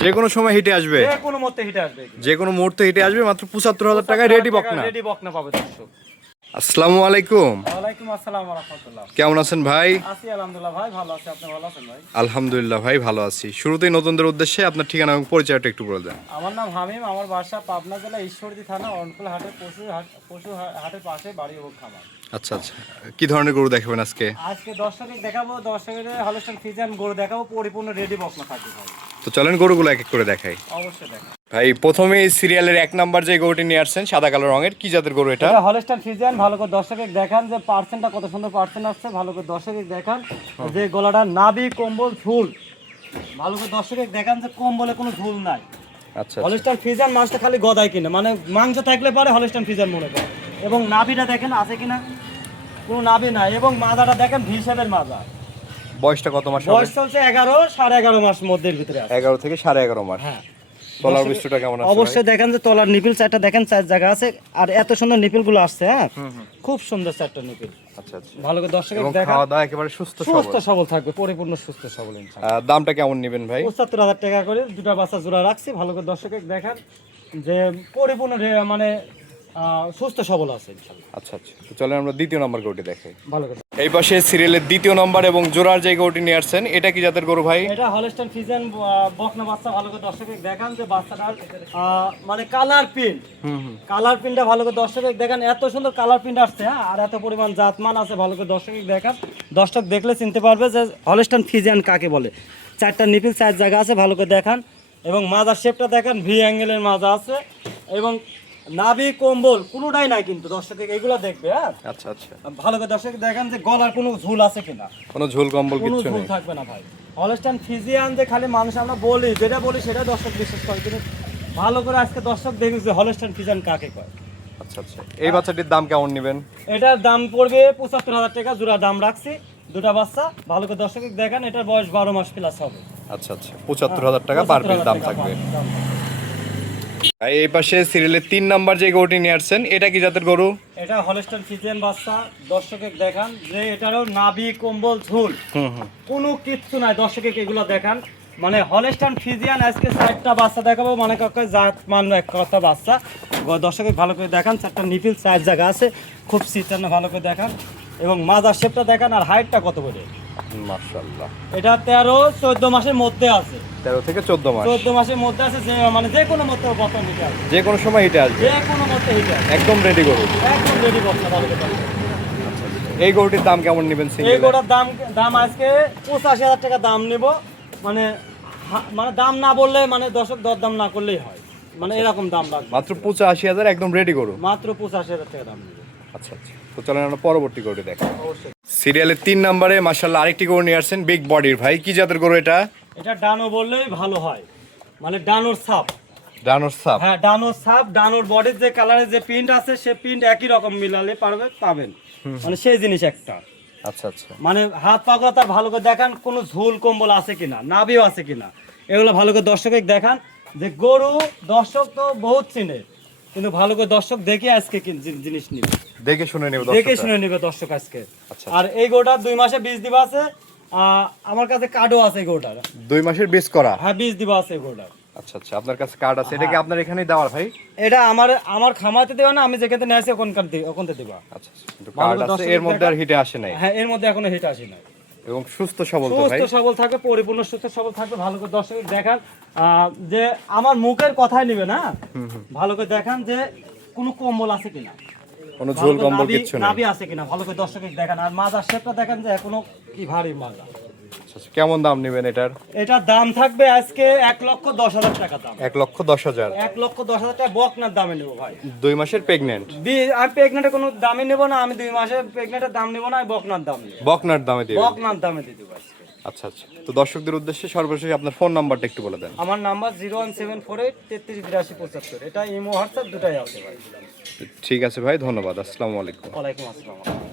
যে কোনো সময় হিটে আসবে। যে কোনো মতে হিটে আসবে। যে মুহূর্তে হিটে আসবে মাত্র পঁচাত্তর হাজার টাকায় রেডি বকনা রেডি বকনা পাবে দর্শক। আসসালামু আলাইকুম। ওয়ালাইকুম আসসালাম ওয়া রাহমাতুল্লাহ। কেমন আছেন ভাই? আছি আলহামদুলিল্লাহ ভাই ভালো আছি। আপনি ভালো আছেন ভাই? আলহামদুলিল্লাহ ভাই ভালো আছি। শুরুতেই নতুনদের উদ্দেশ্যে আপনার ঠিকানা এবং পরিচয়টা একটু বলে দেন। আমার নাম হামিম আমার বাসা পাবনা জেলা ঈশ্বরদী থানা অনকুল হাটের পশু হাট পশু হাটের পাশে বাড়ি ও খামার। আচ্ছা আচ্ছা। কি ধরনের গরু দেখাবেন আজকে? আজকে দর্শকের দেখাবো দর্শকের হলস্টান ফিজান গরু দেখাবো পরিপূর্ণ রেডি বকনা থাকবে ভাই। তো চলেন গরুগুলো এক এক করে দেখাই। অবশ্যই দেখা ভাই প্রথমে সিরিয়ালের এক নাম্বার যে গরুটি নিয়ে আসছেন সাদা কালো রঙের কি জাতের গরু এটা? হলস্টান ফিজিয়ান ভালো করে দর্শকের দেখান যে পার্সেন্টটা কত সুন্দর পার্সেন্ট আসছে ভালো করে দর্শকের দেখান যে গলাটা নাবি কম্বল ঝুল। ভালো করে দর্শকের দেখান যে কম্বলে কোনো ঝুল নাই। আচ্ছা হলস্টান ফিজিয়ান মাছটা খালি গদায় কিনে মানে মাংস থাকলে পারে হলস্টান ফিজিয়ান মনে করে। এবং নাভিটা দেখেন আছে কিনা? কোনো নাভি নাই এবং মাজাটা দেখেন হিসেবের মাজা। বয়সটা কত মাস বয়স চলছে এগারো সাড়ে এগারো মাস মধ্যের ভিতরে এগারো থেকে সাড়ে এগারো মাস। হ্যাঁ। তলার বৃষ্টিটা কেমন আছে অবশ্যই দেখেন যে তলার নিপিল চারটা দেখেন চার জায়গা আছে আর এত সুন্দর আসছে হ্যাঁ? খুব সুন্দর চারটা নিপিল। আচ্ছা আচ্ছা। ভালো করে দেখা খাওয়া দাওয়া একেবারে সুস্থ সবল। সুস্থ সবল থাকবে পরিপূর্ণ সুস্থ সবল ইনশাআল্লাহ। দামটা কেমন নেবেন ভাই? পঁচাত্তর হাজার টাকা করে দুটা বাচ্চা জোড়া রাখছি ভালো করে দর্শকের দেখান যে পরিপূর্ণ মানে সুস্থ সবল আছে ইনশাআল্লাহ। আচ্ছা আচ্ছা। চলেন আমরা দ্বিতীয় নম্বর গরুটি দেখাই। ভালো করে এই পাশে সিরিয়ালের দ্বিতীয় নম্বর এবং জোড়ার যে গরুটি নিয়ে আসছেন। এটা কি জাতের গরু ভাই? এটা হলস্টাইন ফিজেন বকনা বাচ্চা ভালো করে দর্শকের দেখান যে বাচ্চাটার মানে কালার প্রিন্ট হুম হুম। কালার প্রিন্টটা ভালো করে দর্শকের দেখান। এত সুন্দর কালার প্রিন্ট আসছে হ্যাঁ? আর এত পরিমাণ জাতমান আছে ভালো করে দর্শকের দেখান। দর্শক দেখলে চিনতে পারবে যে হলস্টান ফিজিয়ান কাকে বলে। চারটা নিপিল চার জায়গা আছে ভালো করে দেখান। এবং মাজার শেপটা দেখান ভি অ্যাঙ্গেলের মাজা আছে। এবং নাভি কম্বল কোনোটাই নাই কিন্তু। দর্শকের এগুলো দেখবে হ্যাঁ? আচ্ছা আচ্ছা। ভালো করে দর্শক দেখেন যে গলার কোনো ঝুল আছে কিনা। কোনো ঝোল কম্বল কোনো কিচ্ছু ঝুল থাকবে না ভাই। হলস্টান ফিজিয়ান যে খালি মানুষ আমরা বলি যেটা বলি সেটা দর্শক বিশ্বাস করে। কিন্তু ভালো করে আজকে দর্শক দেখবে যে হলস্টান ফিজিয়ান কাকে কয়। আচ্ছা আচ্ছা। এই বাচ্চাটির দাম কেমন নেবেন? এটার দাম পড়বে পঁচাত্তর হাজার টাকা জোড়া দাম রাখছি দুটা বাচ্চা। ভালো করে দর্শক দেখেন এটার বয়স বারো মাস প্লাস হবে। আচ্ছা আচ্ছা। পঁচাত্তর হাজার টাকা পার পিস দাম থাকবে। এই পাশে সিরিয়ালের তিন নাম্বার যে গরুটি নিয়ে আসছেন এটা কি জাতের গরু? এটা হলস্টান ফিজিয়ান বাচ্চা দর্শকে দেখান যে এটারও নাভি কম্বল ঝুল কোনো কিচ্ছু নাই। দর্শকে এগুলো দেখান। মানে হলস্টান ফিজিয়ান আজকে চারটা বাচ্চা দেখাবো। মানে কাকা জাত মান এক কথা বাচ্চা। দর্শকে ভালো করে দেখান চারটা নিপিল চার জায়গা আছে। খুব সিটানো ভালো করে দেখান। এবং মাজার শেপটা দেখান আর হাইটটা কত করে? মাশাআল্লাহ। এটা তেরো চোদ্দ মাসের মধ্যে আছে। তেরো থেকে চোদ্দ মাস। চোদ্দ মাসের মধ্যে আছে যে মানে যে কোনো মধ্যে বর্তমান হিটে আছে যে কোনো সময় হিটে আসবে। যে কোনো মধ্যে হিটে একদম রেডি গরু। একদম রেডি বস্তা ভালো করে দেখান। এই গরুটির দাম কেমন নেবেন এই সিঙ্গেল গোটার দাম দাম আজকে পঁচাশি হাজার টাকা দাম নেব। মানে মানে দাম না বললে মানে দশক দর দাম না করলেই হয়। মানে এরকম দাম লাগবে। মাত্র পঁচাশি হাজার একদম রেডি গরু। মাত্র পঁচাশি হাজার টাকা দাম নেব। আচ্ছা আচ্ছা। তো চলেন আমরা পরবর্তী গরুটি দেখো। সিরিয়ালের তিন নম্বরে মার্শাল্লাহ আরেকটি গরু নিয়ে আসছেন বিগ বডির ভাই। কি জাতের গরু এটা? এটা ডানো বললেই ভালো হয়। মানে ডানোর সাপ ডানোর সাপ হ্যাঁ ডানোর সাপ ডানোর বডির যে কালারের যে প্রিন্ট আছে সে প্রিন্ট একই রকম মিলালে পারবে পাবেন। মানে সেই জিনিস একটা। আচ্ছা আচ্ছা। মানে হাত পাগলা তার ভালো করে দেখান কোনো ঝুল কম্বল আছে কিনা নাভিও আছে কিনা এগুলো ভালো করে দর্শকে দেখান। যে গরু দর্শক তো বহুত চিনে কিন্তু ভালো করে দর্শক দেখে আজকে জিনিস নিবে। দেখে শুনে নেব দেখে শুনে নিবে দর্শক আজকে। আচ্ছা। আর এই গোটা দুই মাসে বীজ দিবা আছে আমার কাছে কার্ডও আছে এই গোটার। দুই মাসের বেস করা? হ্যাঁ বীজ দিবা আছে এই গোটার। আচ্ছা আচ্ছা আপনার কাছে কার্ড আছে এটা কি আপনার এখানেই দেওয়ার ভাই? এটা আমার আমার খামাতে দেওয়া না আমি যেখানে নিয়ে আসি ওখানকার ওখানতে দিবা। আচ্ছা আচ্ছা কার্ড আছে এর মধ্যে আর হিটে আসে নাই। হ্যাঁ এর মধ্যে এখনও হিট আসে না এবং সুস্থ সবল সুস্থ সবল থাকবে পরিপূর্ণ সুস্থ সবল থাকবে ভালো করে দর্শক দেখান। যে আমার মুখের কথাই নিবে না ভালো করে দেখান যে কোনো কম্বল আছে কিনা। কোনো ঝোল কম্বল কিছু কিচ্ছু নাভি আছে কিনা ভালো করে দর্শক দেখান। আর মাজার শেপটা দেখেন যে এখনও কি ভারী মাজা। আচ্ছা, কেমন দাম নেবেন এটার? এটার দাম থাকবে আজকে এক লক্ষ দশ হাজার টাকা দাম। এক লক্ষ দশ হাজার? এক লক্ষ দশ হাজার টাকা বকনার দামে নেব ভাই। দুই মাসের প্রেগনেন্ট আমি প্রেগনেন্টের কোনো দামই নেব না আমি দুই মাসে প্রেগনেন্টের দাম নেব না আমি বকনার দাম নেব। বকনার দামে দিবেন বকনার দামে দিয়ে দেবো আচ্ছা আচ্ছা। তো দর্শকদের উদ্দেশ্যে সর্বশেষ আপনার ফোন নাম্বারটা একটু বলে দেন। আমার number zero one seven four eight তেত্রিশ বিরাশি পঁচাত্তর। এটা ইমো হোয়াটসঅ্যাপ দুটাই আছে ভাই। ঠিক আছে ভাই ধন্যবাদ। আসসালামু আলাইকুম। ওয়ালাইকুম আসসালাম।